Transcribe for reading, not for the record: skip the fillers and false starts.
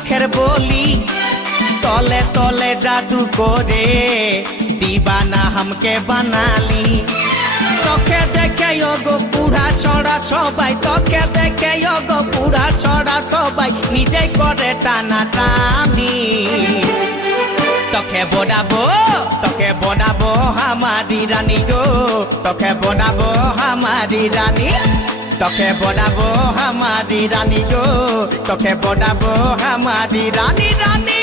মুখের বলি তলে তলে জাদু করে দিবানা हमके বানালি তোকে দেখে গো পুরা ছড়া সবাই তোকে দেখে গো পুরা ছড়া সবাই নিজে করে টানা টানি তোকে বনাবো हमारी रानी गो তোকে বনাবো हमारी रानी তোকে বনাবো हमारी रानी गो তোকে বনাবো हमारी रानी रानी